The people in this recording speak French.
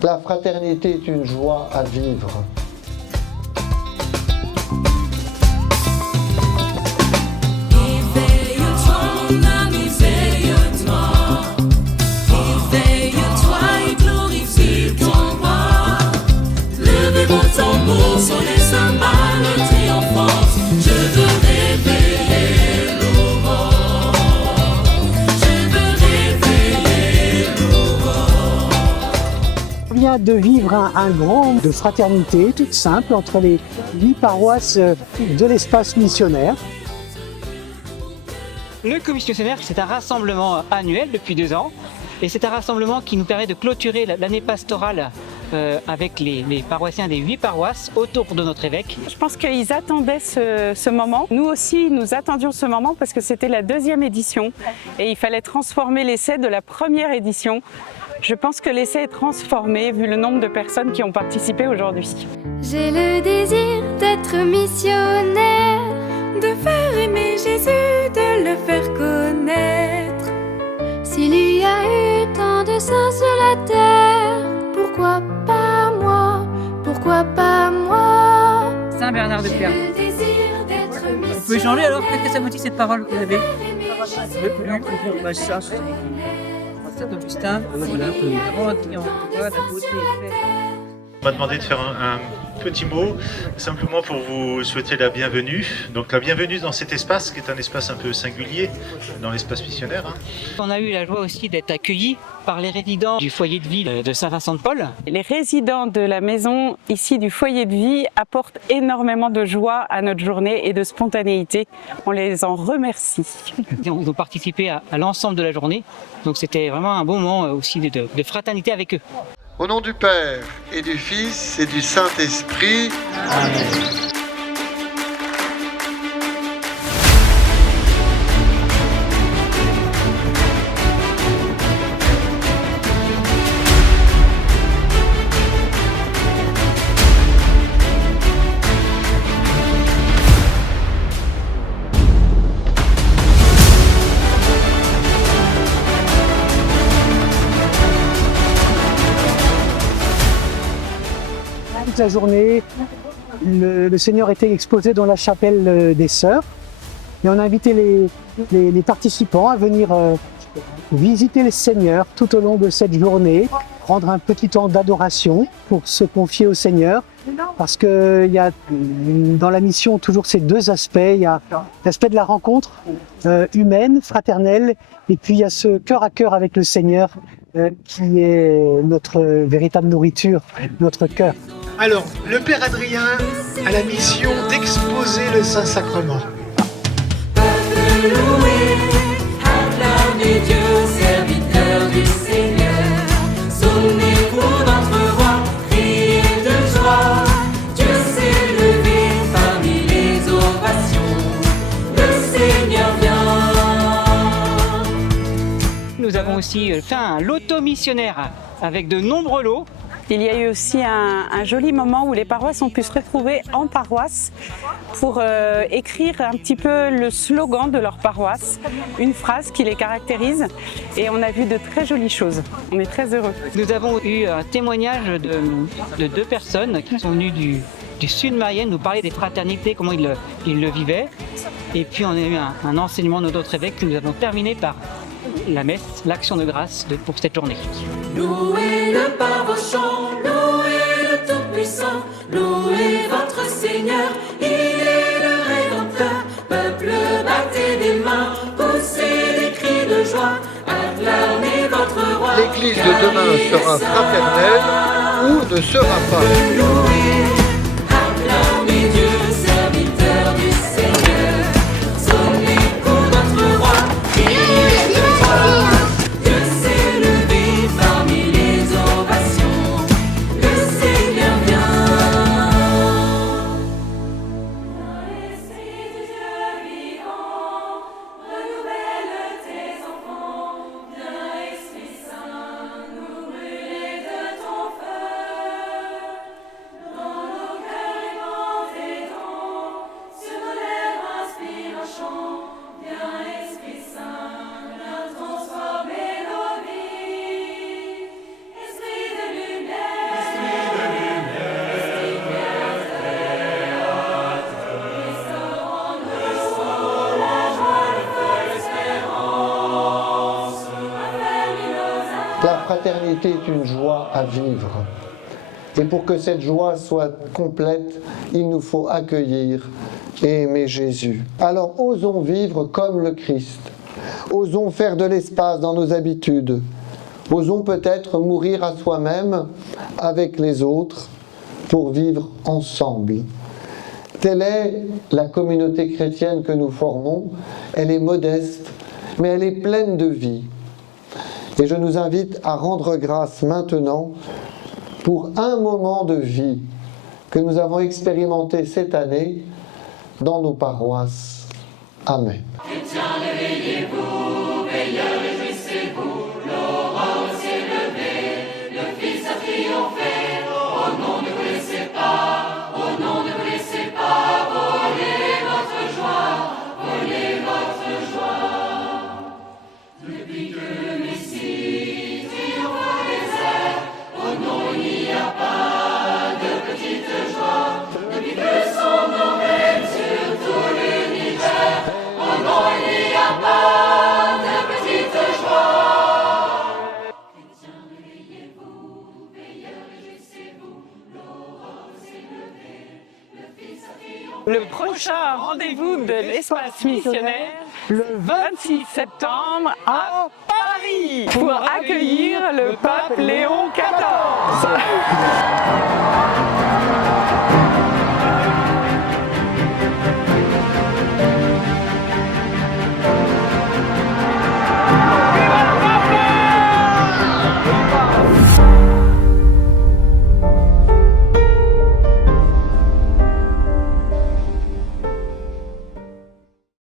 La fraternité est une joie à vivre. On vient de vivre un grand de fraternité toute simple entre les 8 paroisses de l'espace missionnaire. Le commissionnaire, c'est un rassemblement annuel depuis 2 ans et c'est un rassemblement qui nous permet de clôturer l'année pastorale avec les paroissiens des 8 paroisses autour de notre évêque. Je pense qu'ils attendaient ce moment. Nous aussi, nous attendions ce moment parce que c'était la 2e édition et il fallait transformer l'essai de la première édition. Je pense que l'essai est transformé vu le nombre de personnes qui ont participé aujourd'hui. J'ai le désir d'être missionnaire, de faire aimer Jésus, de le faire connaître. S'il y a eu tant de saints sur la terre, pourquoi pas moi, pourquoi pas moi? Saint Bernard de Clairvaux. J'ai le désir d'être missionnaire. Vous pouvez changer alors? Qu'est-ce que ça vous dit cette parole que vous avez? Augustin, voilà, On m'a demandé de faire un petit mot, simplement pour vous souhaiter la bienvenue. Donc la bienvenue dans cet espace, qui est un espace un peu singulier, dans l'espace missionnaire. On a eu la joie aussi d'être accueillis par les résidents du foyer de vie de Saint-Vincent-de-Paul. Les résidents de la maison ici du foyer de vie apportent énormément de joie à notre journée et de spontanéité. On les en remercie. Ils ont participé à l'ensemble de la journée, donc c'était vraiment un bon moment aussi de fraternité avec eux. Au nom du Père et du Fils et du Saint-Esprit. Amen. Toute la journée, le Seigneur était exposé dans la chapelle des Sœurs et on a invité les participants à venir visiter le Seigneur tout au long de cette journée, prendre un petit temps d'adoration pour se confier au Seigneur, parce qu'il y a dans la mission toujours ces 2 aspects. Il y a l'aspect de la rencontre humaine, fraternelle, et puis il y a ce cœur à cœur avec le Seigneur qui est notre véritable nourriture, notre cœur. Alors, le Père Adrien a la mission d'exposer le Saint-Sacrement. Peuple loué, acclamez Dieu, serviteur du Seigneur. Sonnez pour notre roi, criez de joie. Dieu s'est levé parmi les ovations. Le Seigneur vient. Nous avons aussi fait un loto missionnaire avec de nombreux lots. Il y a eu aussi un joli moment où les paroisses ont pu se retrouver en paroisse pour écrire un petit peu le slogan de leur paroisse, une phrase qui les caractérise, et on a vu de très jolies choses. On est très heureux. Nous avons eu un témoignage de 2 personnes qui sont venues du sud de Mayenne nous parler des fraternités, comment ils le vivaient. Et puis on a eu un enseignement de notre évêque que nous avons terminé par la messe, l'action de grâce pour cette journée. Louez-le par vos chants, louez le Tout-Puissant, louez votre Seigneur, il est le Rédempteur. Peuple, battez des mains, poussez des cris de joie, acclamez votre roi. L'Église de demain sera fraternelle ou ne sera pas. Louez, acclamez Dieu, serviteur du Seigneur. Sonnez pour notre roi, criez de joie. Dieu s'est levé parmi les ovations. Le Seigneur vient. L'Esprit du Dieu vivant, renouvelle tes enfants. Viens, Esprit Saint, nous brûler de ton feu. fraternité est une joie à vivre. Et pour que cette joie soit complète, il nous faut accueillir et aimer Jésus. Alors osons vivre comme le Christ. Osons faire de l'espace dans nos habitudes. Osons peut-être mourir à soi-même avec les autres pour vivre ensemble. Telle est la communauté chrétienne que nous formons. Elle est modeste, mais elle est pleine de vie. Et je nous invite à rendre grâce maintenant pour un moment de vie que nous avons expérimenté cette année dans nos paroisses. Amen. Chrétiens, réveillez-vous, veilleurs, réjouissez-vous, l'aurore s'est levée, le Fils a triomphé. Oh non, ne vous laissez pas, oh non, ne vous laissez pas voler votre joie, voler votre joie. Depuis que le Messie triomphe des airs, oh non, il n'y a pas de petite joie. Depuis que son nom règne sur tout l'univers, oh non, il n'y a pas de petite joie. Chrétiens, réveillez-vous, veilleurs, réjouissez-vous, l'aurore s'est levée, le Fils a triomphé. Le prochain rendez-vous de l'espace missionnaire, le 26 septembre à Paris, pour accueillir le pape Léon XIV.